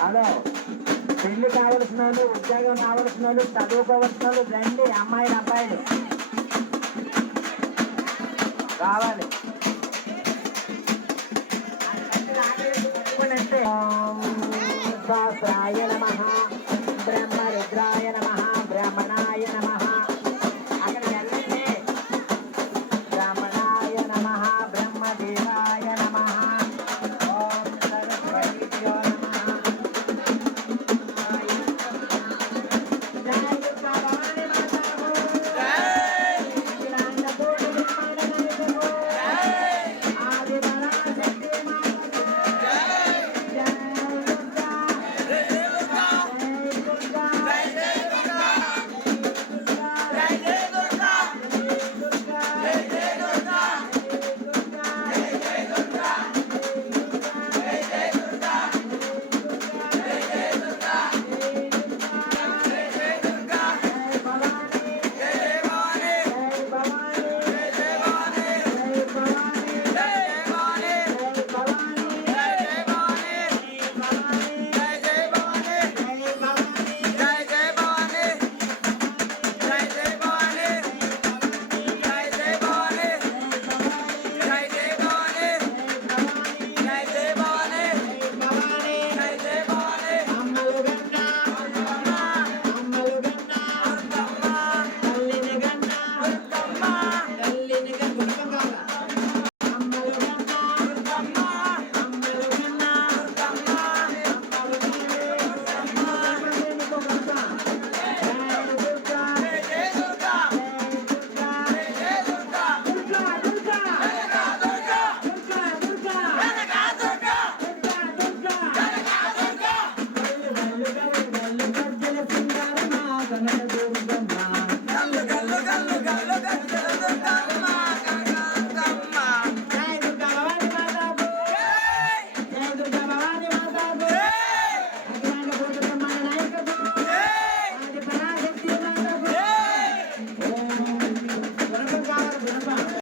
hello పెళ్ళి కావలసిన వాళ్ళు ఉద్యోగం కావలసిన వాళ్ళు చదువుకోవలసిన వాళ్ళు రండి అమ్మాయిలు అబ్బాయిలు రావాలి అంటే శాస్త్రాయ